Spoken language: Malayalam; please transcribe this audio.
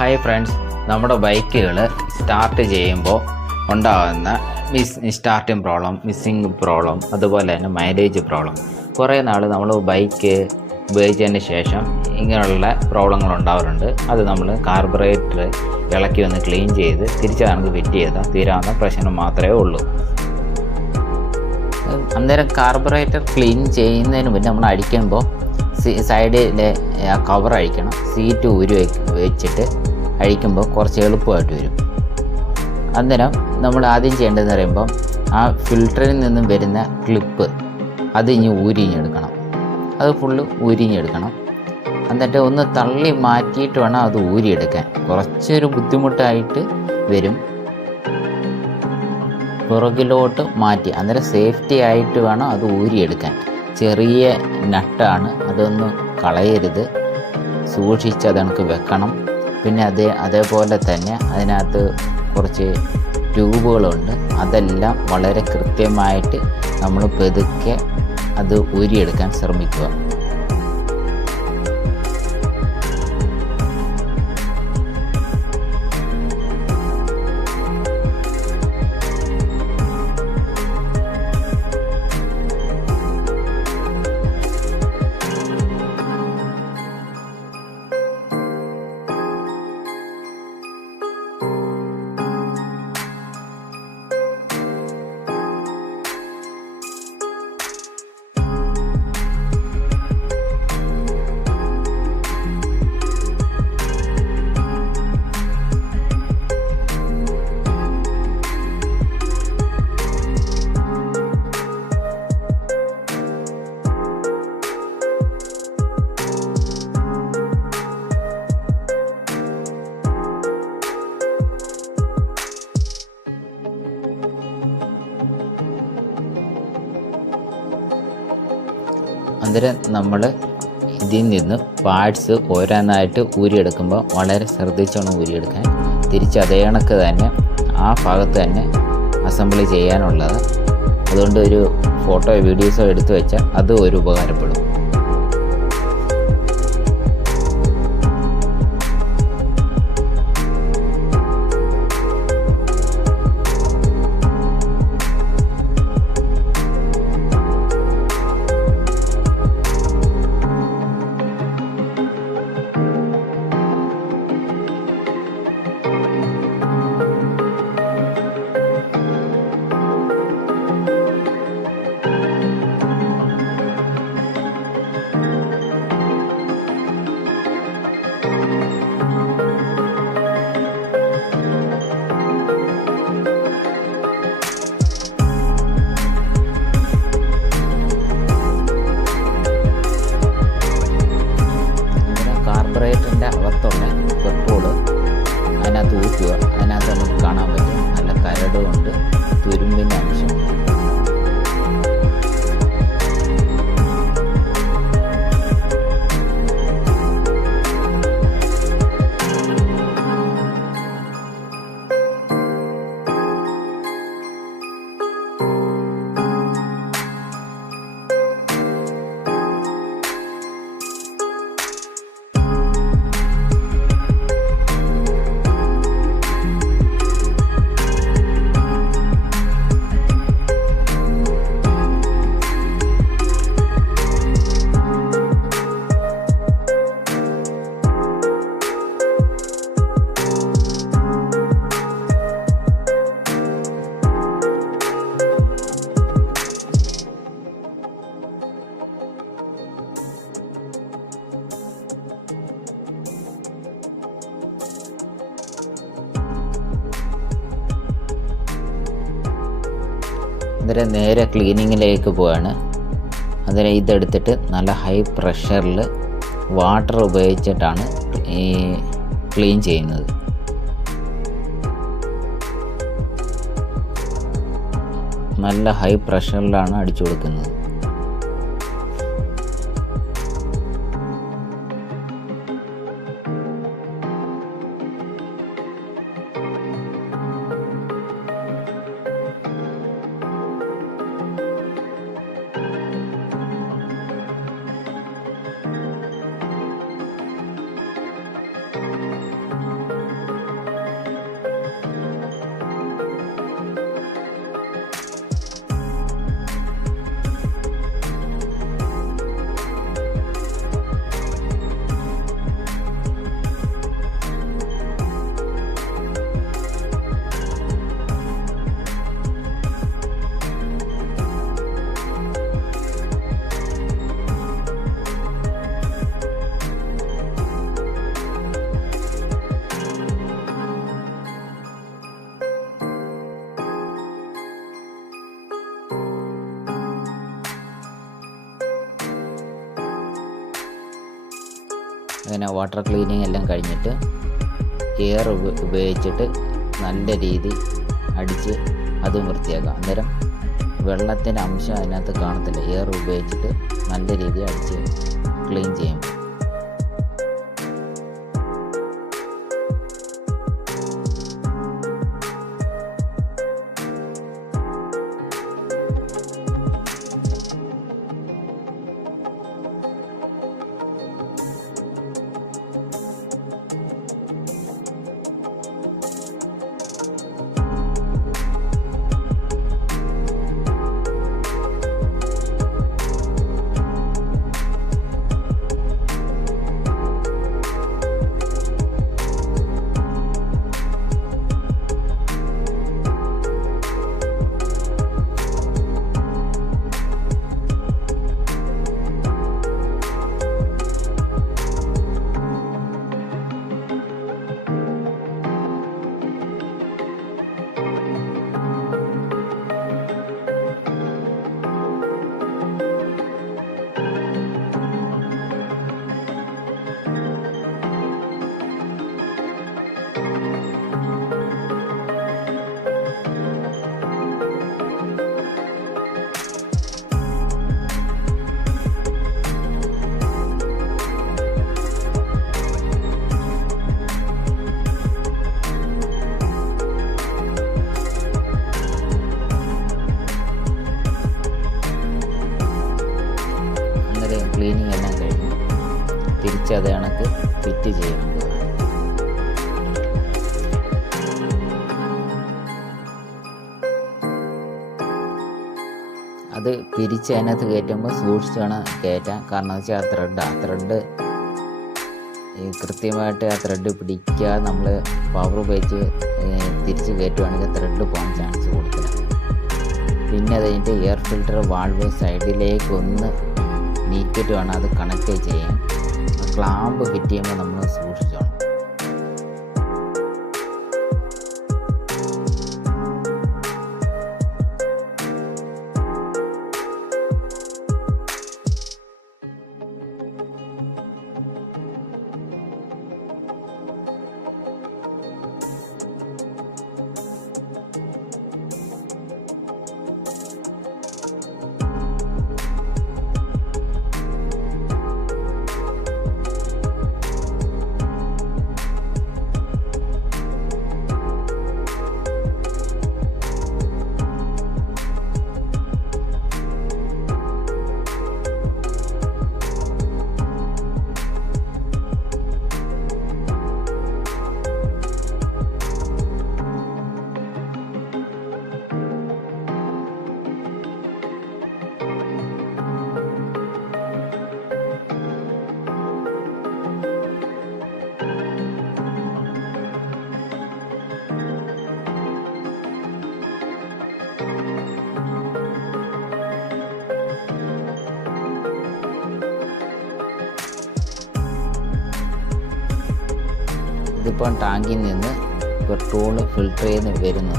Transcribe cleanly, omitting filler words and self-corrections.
ഹായ് ഫ്രണ്ട്സ്, നമ്മുടെ ബൈക്കുകൾ സ്റ്റാർട്ട് ചെയ്യുമ്പോൾ ഉണ്ടാകുന്ന സ്റ്റാർട്ടിങ് പ്രോബ്ലം, മിസ്സിങ് പ്രോബ്ലം, അതുപോലെ തന്നെ മൈലേജ് പ്രോബ്ലം. കുറേ നാൾ നമ്മൾ ബൈക്ക് ഉപയോഗിച്ചതിന് ശേഷം ഇങ്ങനെയുള്ള പ്രോബ്ലങ്ങൾ ഉണ്ടാവാറുണ്ട്. അത് നമ്മൾ കാർബറേറ്റർ ഇളക്കി ഒന്ന് ക്ലീൻ ചെയ്ത് തിരിച്ച് നമുക്ക് ഫിറ്റ് ചെയ്താൽ തീരാവുന്ന പ്രശ്നം മാത്രമേ ഉള്ളൂ. അന്നേരം കാർബറേറ്റർ ക്ലീൻ ചെയ്യുന്നതിന് മുന്നേ നമ്മൾ അടിക്കുമ്പോൾ സൈഡിലെ ആ കവർ അഴിക്കണം. സീറ്റ് ഊരി വെച്ചിട്ട് അഴിക്കുമ്പോൾ കുറച്ച് എളുപ്പമായിട്ട് വരും. അന്നേരം നമ്മൾ ആദ്യം ചെയ്യേണ്ടതെന്ന് പറയുമ്പോൾ ആ ഫിൽറ്ററിൽ നിന്നും വരുന്ന ക്ലിപ്പ് അത് ഇനി ഊരിഞ്ഞെടുക്കണം. അത് ഫുള്ള് ഊരിഞ്ഞെടുക്കണം. എന്നിട്ട് ഒന്ന് തള്ളി മാറ്റിയിട്ട് വേണം അത് ഊരിയെടുക്കാൻ. കുറച്ചൊരു ബുദ്ധിമുട്ടായിട്ട് വരും. പുറകിലോട്ട് മാറ്റി അന്നേരം സേഫ്റ്റി ആയിട്ട് വേണം അത് ഊരിയെടുക്കാൻ. ചെറിയ നട്ടാണ്, അതൊന്നും കളയരുത്, സൂക്ഷിച്ച് അതങ്ങൾക്ക് വെക്കണം. പിന്നെ അതേപോലെ തന്നെ അതിനകത്ത് കുറച്ച് ട്യൂബുകളുണ്ട്. അതെല്ലാം വളരെ കൃത്യമായിട്ട് നമ്മൾ പതുക്കെ അത് ഊരിയെടുക്കാൻ ശ്രമിക്കുക. അന്നേരം നമ്മൾ ഇതിൽ നിന്ന് പാർട്സ് ഓരോന്നായിട്ട് ഊരിയെടുക്കുമ്പോൾ വളരെ ശ്രദ്ധിച്ചോണം ഊരിയെടുക്കാൻ. തിരിച്ച് അതേ കണക്ക് തന്നെ ആ ഭാഗത്ത് തന്നെ അസംബ്ലി ചെയ്യാനുള്ളത്. അതുകൊണ്ട് ഒരു ഫോട്ടോയോ വീഡിയോസോ എടുത്തു വെച്ചാൽ അത് ഒരു ഉപകാരപ്പെടും. കാർബറേറ്ററിൻ്റെ അകത്തുള്ള പെട്രോള് അതിനകത്ത് ഊറ്റുക. അതിനകത്ത് നമുക്ക് കാണാൻ പറ്റും നല്ല കരടുകൊണ്ട് തുരുമ്പിൻ്റെ അംശം. അന്നേരം നേരെ ക്ലീനിങ്ങിലേക്ക് പോവാണ്. അന്നേരം ഇതെടുത്തിട്ട് നല്ല ഹൈ പ്രഷറിൽ വാട്ടർ ഉപയോഗിച്ചിട്ടാണ് ഈ ക്ലീൻ ചെയ്യുന്നത്. നല്ല ഹൈ പ്രഷറിലാണ് അടിച്ചു കൊടുക്കുന്നത്. ഇങ്ങനെ വാട്ടർ ക്ലീനിങ് എല്ലാം കഴിഞ്ഞിട്ട് എയർ ഉപയോഗിച്ചിട്ട് നല്ല രീതി അടിച്ച് അതും വൃത്തിയാക്കാം. അന്നേരം വെള്ളത്തിൻ്റെ അംശം അതിനകത്ത് കാണത്തില്ല. എയർ ഉപയോഗിച്ചിട്ട് നല്ല രീതിയിൽ അടിച്ച് ക്ലീൻ ചെയ്യും. ക്ലീനിങ് എല്ലാം കഴിഞ്ഞു. തിരിച്ചത് കണക്ക് ഫിറ്റ് ചെയ്യണം. അത് പിരിച്ച് അതിനകത്ത് കയറ്റുമ്പോൾ സൂക്ഷിച്ച് വേണം കയറ്റാൻ. കാരണം എന്ന് വെച്ചാൽ ആ ത്രെഡ് കൃത്യമായിട്ട് ആ ത്രെഡ് പിടിക്കാതെ നമ്മൾ പവർ ഉപയോഗിച്ച് തിരിച്ച് കയറ്റുവാണെങ്കിൽ ത്രെഡ് പോകാൻ ചാൻസ് കൊടുക്കില്ല. പിന്നെ അത് കഴിഞ്ഞിട്ട് എയർ ഫിൽറ്റർ വാൾവ് സൈഡിലേക്ക് ഒന്ന് നീക്കിയിട്ട് വേണം അത് കണക്ട് ചെയ്യാൻ. ക്ലാമ്പ് ഫിറ്റ് ചെയ്യുമ്പോൾ നമ്മൾ സൂക്ഷിച്ചോണം. ഇതിപ്പം ടാങ്കിൽ നിന്ന് പെട്രോൾ ഫിൽട്ടർ ചെയ്ത് വരുന്നത്.